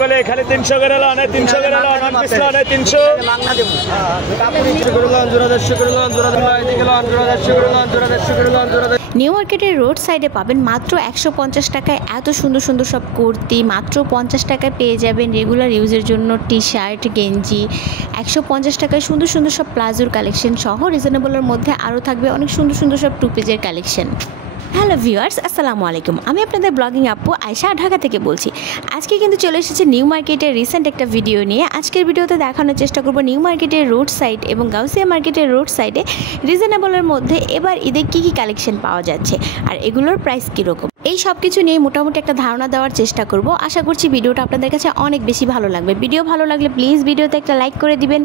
করলে খালি 300 করে লন 300 করে লন নন পিস লন 300 মাংনা দেব করে লন জোড়া 150 করে লন জোড়া এদিকে লন জোড়া 150 করে লন জোড়া 150 করে লন জোড়া। নিউ মার্কেটের রোড সাইডে পাবেন মাত্র 150 টাকায় এত সুন্দর সুন্দর সব কুর্তি, মাত্র 50 টাকায় পেয়ে যাবেন রেগুলার ইউজের জন্য টি শার্ট গেঞ্জি, 150 টাকায় সুন্দর সুন্দর সব প্লাজোর কালেকশন সহ রিজনেবলের মধ্যে আরও থাকবে অনেক সুন্দর সুন্দর সব টু পিসের কালেকশন। হ্যালো ভিউয়ার্স, আসসালামু আলাইকুম। আমি আপনাদের ব্লগিং আপু আয়শা ঢাকা থেকে বলছি। আজকে কিন্তু চলে এসেছে নিউ মার্কেটের রিসেন্ট একটা ভিডিও নিয়ে। আজকের ভিডিওতে দেখানোর চেষ্টা করব নিউ মার্কেটের রোড সাইড এবং গাউসিয়া মার্কেটের রোড সাইডে রিজনেবলের মধ্যে এবার ঈদে কী কী কালেকশন পাওয়া যাচ্ছে আর এগুলোর প্রাইস কীরকম, এই সব কিছু নিয়ে মোটামুটি একটা ধারণা দেওয়ার চেষ্টা করব। আশা করছি ভিডিওটা আপনাদের কাছে অনেক বেশি ভালো লাগবে। ভিডিও ভালো লাগলে প্লিজ ভিডিওতে একটা লাইক করে দিবেন।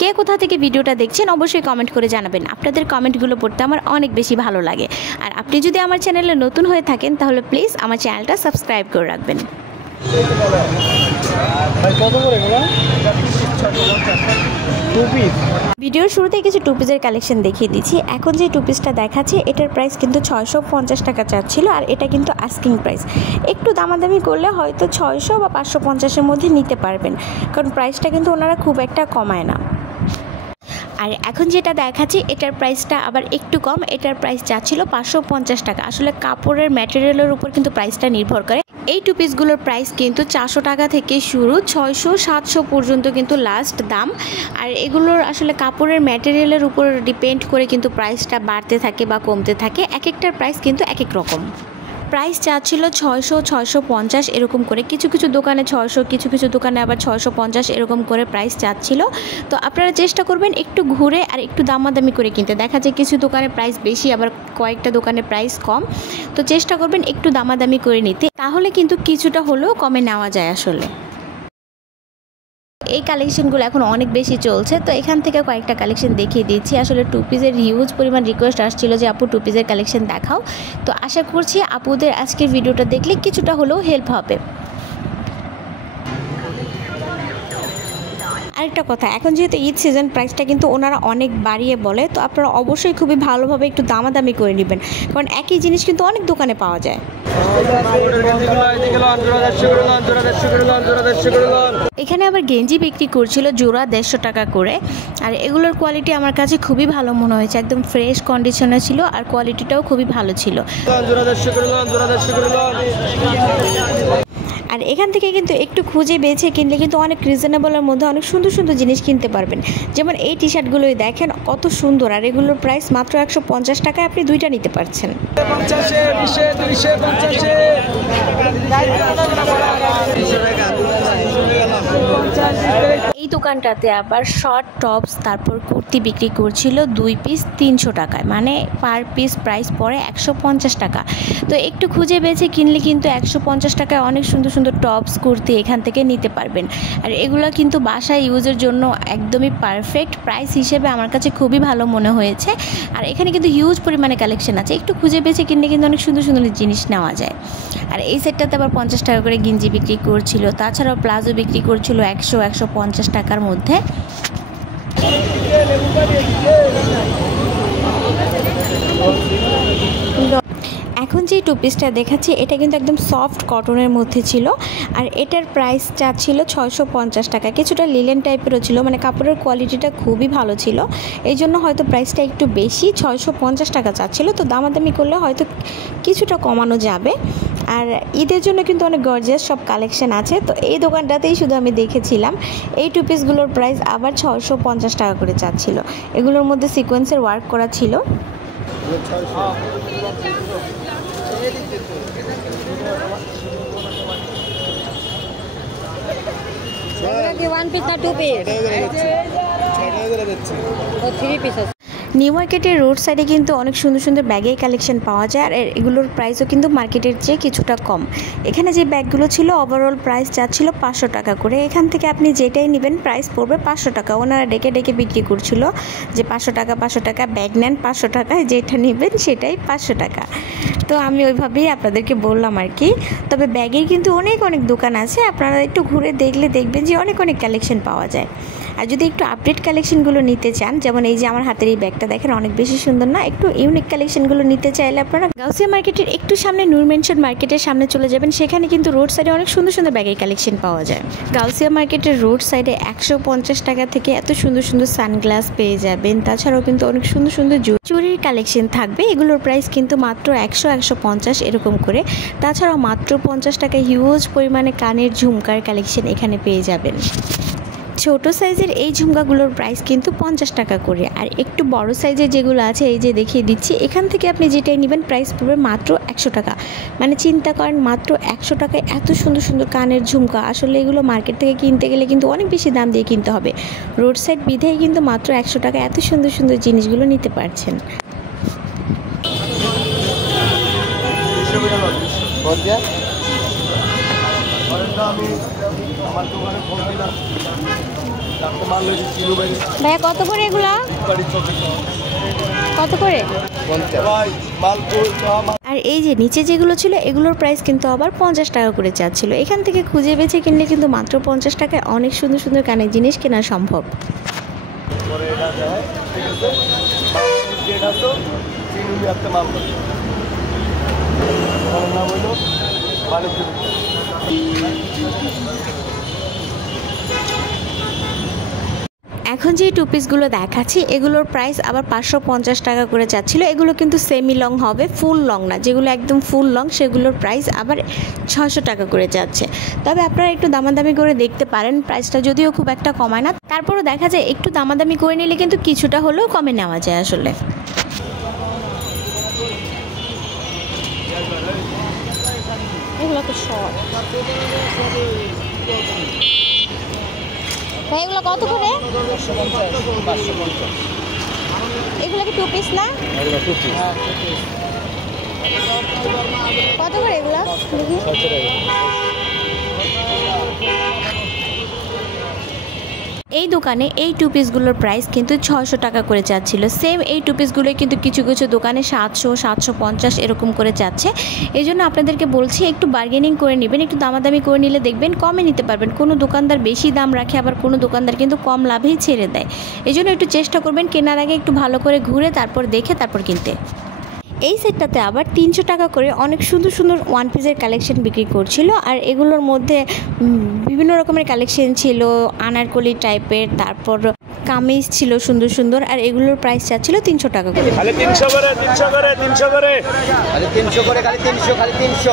কে কোথা থেকে ভিডিওটা দেখছেন অবশ্যই কমেন্ট করে জানাবেন। আপনাদের কমেন্টগুলো পড়তে আমার অনেক বেশি ভালো লাগে। আর আপনি যদি আমার চ্যানেলে নতুন হয়ে থাকেন তাহলে প্লিজ আমার চ্যানেলটা সাবস্ক্রাইব করে রাখবেন। ভিডিওর শুরুতে কিছু টু পিসের কালেকশন দেখিয়ে দিচ্ছি। এখন যে টু পিসটা দেখাচ্ছি এটার প্রাইস কিন্তু 650 টাকা চাচ্ছিল, আর এটা কিন্তু আস্কিং প্রাইস। একটু দামাদামি করলে হয়তো 600 বা 550-এর মধ্যে নিতে পারবেন, কারণ প্রাইসটা কিন্তু ওনারা খুব একটা কমায় না। আর এখন যেটা দেখাচ্ছি এটার প্রাইসটা আবার একটু কম, এটার প্রাইস যাচ্ছিল 550 টাকা। আসলে কাপড়ের ম্যাটেরিয়ালের উপর কিন্তু প্রাইসটা নির্ভর করে। এই টু পিসগুলোর প্রাইস কিন্তু 400 টাকা থেকে শুরু, 600-700 পর্যন্ত কিন্তু লাস্ট দাম। আর এগুলোর আসলে কাপড়ের ম্যাটেরিয়ালের উপর ডিপেন্ড করে কিন্তু প্রাইসটা বাড়তে থাকে বা কমতে থাকে। এক একটার প্রাইস কিন্তু এক এক রকম। প্রাইস চাচ্ছিল 600-650 এরকম করে, কিছু কিছু দোকানে 600, কিছু কিছু দোকানে আবার 650 এরকম করে প্রাইস চাচ্ছিল। তো আপনারা চেষ্টা করবেন একটু ঘুরে আর একটু দামাদামি করে কিনতে। দেখা যায় কিছু দোকানে প্রাইস বেশি, আবার কয়েকটা দোকানে প্রাইস কম। তো চেষ্টা করবেন একটু দামাদামি করে নিতে, তাহলে কিন্তু কিছুটা হলেও কমে নেওয়া যায় আসলে। এই কালেকশনগুলো এখন অনেক বেশি চলছে, তো এখান থেকে কয়েকটা কালেকশন দেখিয়ে দিচ্ছি। আসলে টু পিসের হিউজ পরিমাণ রিকোয়েস্ট আসছিল যে আপু টু পিসের কালেকশন দেখাও। তো আশা করছি আপুদের আজকের ভিডিওটা দেখলে কিছুটা হলেও হেল্প হবে। আরেকটা কথা, এখন যেহেতু ঈদ সিজন, প্রাইসটা কিন্তু ওনারা অনেক বাড়িয়ে বলে। তো আপনারা অবশ্যই খুবই ভালোভাবে একটু দামাদামি করে নেবেন, কারণ একই জিনিস কিন্তু অনেক দোকানে পাওয়া যায়। এখানে আবার গেঞ্জি বিক্রি করছিল জোড়া 150 টাকা করে। আর এগুলোর কোয়ালিটি আমার কাছে খুবই ভালো মনে হয়েছে, একদম ফ্রেশ কন্ডিশনে ছিল আর কোয়ালিটিটাও খুবই ভালো ছিল। আর এখান থেকে কিন্তু একটু খুঁজে বেছে কিনলে কিন্তু অনেক রিজনেবলের মধ্যে অনেক সুন্দর সুন্দর জিনিস কিনতে পারবেন। যেমন এই টি শার্টগুলোই দেখেন কত সুন্দর, আর এগুলোর প্রাইস মাত্র 150 টাকায় আপনি দুইটা নিতে পারছেন। এই দোকানটাতে আবার শর্ট টপস তারপর কুর্তি বিক্রি করছিল 2 পিস 300 টাকায়, মানে পার পিস প্রাইস পড়ে 150 টাকা। তো একটু খুঁজে বেছে কিনলে কিন্তু 150 টাকায় অনেক সুন্দর সুন্দর টপস কুর্তি এখান থেকে নিতে পারবেন। আর এগুলো কিন্তু বাসায় ইউজের জন্য একদমই পারফেক্ট। প্রাইস হিসেবে আমার কাছে খুবই ভালো মনে হয়েছে। আর এখানে কিন্তু হিউজ পরিমাণে কালেকশন আছে, একটু খুঁজে বেছে কিনলে কিন্তু অনেক সুন্দর সুন্দর জিনিস নেওয়া যায়। আর এই সেটটাতে আবার 50 টাকা করে গেঞ্জি বিক্রি করছিল, তাছাড়াও প্লাজো বিক্রি করছিল 100-150 টাকার মধ্যে। এখন যে টু পিসটা দেখাচ্ছি এটা কিন্তু একদম সফট কটনের মধ্যে ছিল, আর এটার প্রাইসটা ছিল 650 টাকা। কিছুটা লিলেন টাইপেরও ছিল, মানে কাপড়ের কোয়ালিটিটা খুবই ভালো ছিল, এই জন্য হয়তো প্রাইসটা একটু বেশি 650 টাকা চাচ্ছিল। তো দামাদামি করলে হয়তো কিছুটা কমানো যাবে। আর ঈদের জন্য কিন্তু অনেক গর্জিয়াস সব কালেকশন আছে। তো এই দোকানটাতেই শুধু আমি দেখেছিলাম। এই টু পিসগুলোর প্রাইস আবার 650 টাকা করে চাচ্ছিল। এগুলোর মধ্যে সিকোয়েন্সের ওয়ার্ক করা ছিল। নিউ মার্কেটের রোড সাইডে কিন্তু অনেক সুন্দর সুন্দর ব্যাগের কালেকশন পাওয়া যায়, আর এগুলোর প্রাইসও কিন্তু মার্কেটের চেয়ে কিছুটা কম। এখানে যে ব্যাগগুলো ছিল ওভারঅল প্রাইস যাচ্ছিল 500 টাকা করে। এখান থেকে আপনি যেটাই নেবেন প্রাইস পড়বে 500 টাকা। ওনারা ডেকে ডেকে বিক্রি করছিল যে 500 টাকা 500 টাকা, ব্যাগ নেন 500 টাকায়, যেটা নেবেন সেটাই 500 টাকা। তো আমি ওইভাবেই আপনাদেরকে বললাম আর কি। তবে ব্যাগের কিন্তু অনেক অনেক দোকান আছে, আপনারা একটু ঘুরে দেখলে দেখবেন যে অনেক অনেক কালেকশন পাওয়া যায়। আর যদি একটু আপডেট কালেকশনগুলো নিতে চান, যেমন এই যে আমার হাতের এই ব্যাগটা দেখেন অনেক বেশি সুন্দর না, একটু ইউনিক কালেকশনগুলো নিতে চাইলে আপনারা গাউসিয়া মার্কেটের একটু সামনে নূর মেনশন মার্কেটের সামনে চলে যাবেন। সেখানে কিন্তু রোড সাইডে অনেক সুন্দর সুন্দর ব্যাগের কালেকশন পাওয়া যায়। গাউসিয়া মার্কেটের রোড সাইডে 150 টাকা থেকে এত সুন্দর সুন্দর সানগ্লাস পেয়ে যাবেন। তাছাড়াও কিন্তু অনেক সুন্দর সুন্দর চুড়ির কালেকশন থাকবে। এগুলোর প্রাইস কিন্তু মাত্র 100-150 এরকম করে। তাছাড়াও মাত্র 50 টাকায় হিউজ পরিমাণে কানের ঝুমকার কালেকশন এখানে পেয়ে যাবেন। ছোট সাইজের এই ঝুমকাগুলোর প্রাইস কিন্তু 50 টাকা করে। আর একটু বড় সাইজের যেগুলো আছে এই যে দেখিয়ে দিচ্ছি, এখান থেকে আপনি যেটাই নেবেন প্রাইস পড়বে মাত্র 100 টাকা। মানে চিন্তা করেন মাত্র 100 টাকায় এত সুন্দর সুন্দর কানের ঝুমকা। আসলে এগুলো মার্কেট থেকে কিনতে গেলে কিন্তু অনেক বেশি দাম দিয়ে কিনতে হবে। রোড সাইড বিধেই কিন্তু মাত্র 100 টাকা এত সুন্দর সুন্দর জিনিসগুলো নিতে পারছেন। ভাইয়া কত করে এগুলা, কত করে? আর এই যে নিচে যেগুলো ছিল এগুলোর প্রাইস কিন্তু আবার 50 টাকা করে চাচ্ছিল। এখান থেকে খুঁজে বেছে কিনলে কিন্তু মাত্র 50 টাকায় অনেক সুন্দর সুন্দর কানের জিনিস কেনা সম্ভব। এখন যে টু পিসগুলো দেখাচ্ছি এগুলোর প্রাইস আবার 550 টাকা করে যাচ্ছিল। এগুলো কিন্তু সেমি লং হবে, ফুল লং না। যেগুলো একদম ফুল লং সেগুলোর প্রাইস আবার 600 টাকা করে যাচ্ছে। তবে আপনারা একটু দামাদামি করে দেখতে পারেন, প্রাইসটা যদিও খুব একটা কমায় না, তারপরও দেখা যায় একটু দামাদামি করে নিলে কিন্তু কিছুটা হলেও কমে নেওয়া যায় আসলে। এগুলো তো শর্ট। ভাই এগুলো কত করে? এগুলো কি টু পিস না? কত করে এগুলো? এই দোকানে এই টু পিসগুলোর প্রাইস কিন্তু 600 টাকা করে চাচ্ছিল। সেম এই টু পিসগুলোই কিন্তু কিছু কিছু দোকানে 700-750 এরকম করে চাচ্ছে। এই জন্য আপনাদেরকে বলছি একটু বার্গেনিং করে নেবেন, একটু দামাদামি করে নিলে দেখবেন কমে নিতে পারবেন। কোনো দোকানদার বেশি দাম রাখে, আবার কোনো দোকানদার কিন্তু কম লাভেই ছেড়ে দেয়। এই জন্য একটু চেষ্টা করবেন কেনার আগে একটু ভালো করে ঘুরে তারপর দেখে তারপর কিনতে। এই সেটটাতে আবার 300 টাকা করে অনেক সুন্দর সুন্দর ওয়ান পিসের কালেকশন বিক্রি করছিল। আর এগুলোর মধ্যে বিভিন্ন রকমের কালেকশন ছিল, আনারকলি টাইপের, তারপর কামিজ ছিল সুন্দর সুন্দর। আর এগুলোর প্রাইস চাচ্ছিল 300 টাকা করে। খালি 300 করে, 300 করে, 300 করে, খালি 300 করে, খালি 300, খালি 300।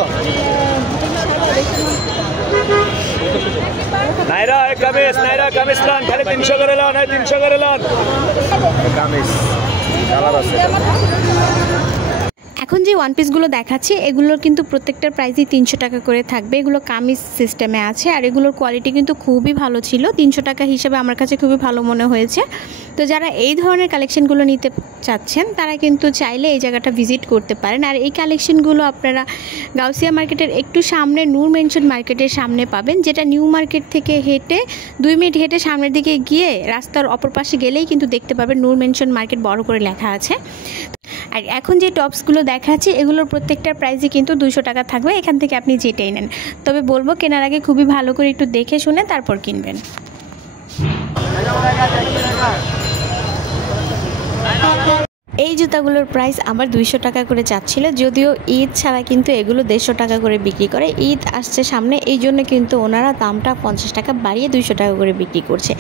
নাইরা কামিজ, নাইরা কামিজ লান, খালি 300 করে লান, 300 করে লান কামিজ কালার আছে। এখন যে ওয়ান পিসগুলো দেখাচ্ছি এগুলোর কিন্তু প্রত্যেকটার প্রাইসই 300 টাকা করে থাকবে। এগুলো কামিজ সিস্টেমে আছে আর এগুলোর কোয়ালিটি কিন্তু খুবই ভালো ছিল। 300 টাকা হিসেবে আমার কাছে খুবই ভালো মনে হয়েছে। তো যারা এই ধরনের কালেকশনগুলো নিতে চাচ্ছেন তারা কিন্তু চাইলে এই জায়গাটা ভিজিট করতে পারেন। আর এই কালেকশনগুলো আপনারা গাউসিয়া মার্কেটের একটু সামনে নূর মেনশন মার্কেটের সামনে পাবেন, যেটা নিউ মার্কেট থেকে হেঁটে 2 মিনিট হেঁটে সামনের দিকে গিয়ে রাস্তার অপর পাশে গেলেই কিন্তু দেখতে পাবেন নূর মেনশন মার্কেট বড় করে লেখা আছে। আর এখন যে টপসগুলো দেখাচ্ছি এগুলোর প্রত্যেকটার প্রাইসই কিন্তু 200 টাকা থাকবে, এখান থেকে আপনি যেটাই নেন। তবে বলবো কেনার আগে খুবই ভালো করে একটু দেখে শুনে তারপর কিনবেন। এই জুতাগুলোর প্রাইস আমার 200 টাকা করে চাচ্ছিল, যদিও ঈদ ছাড়া কিন্তু এগুলো 150 টাকা করে বিক্রি করে। ঈদ আসছে সামনে, এই জন্য কিন্তু ওনারা দামটা 50 টাকা বাড়িয়ে 200 টাকা করে বিক্রি করছে।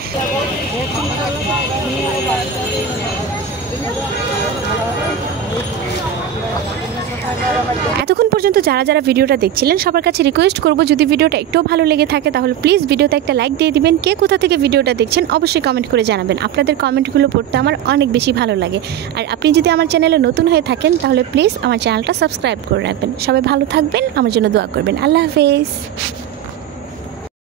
এতক্ষণ পর্যন্ত যারা যারা ভিডিওটা দেখছিলেন সবার কাছে রিকোয়েস্ট করব, যদি ভিডিওটা একটু ভালো লেগে থাকে তাহলে প্লিজ ভিডিওতে একটা লাইক দিয়ে দিবেন। কে কোথা থেকে ভিডিওটা দেখছেন অবশ্যই কমেন্ট করে জানাবেন। আপনাদের কমেন্টগুলো পড়তে আমার অনেক বেশি ভালো লাগে। আর আপনি যদি আমার চ্যানেলে নতুন হয়ে থাকেন তাহলে প্লিজ আমার চ্যানেলটা সাবস্ক্রাইব করে রাখবেন। সবাই ভালো থাকবেন, আমার জন্য দোয়া করবেন। আল্লাহ হাফেজ।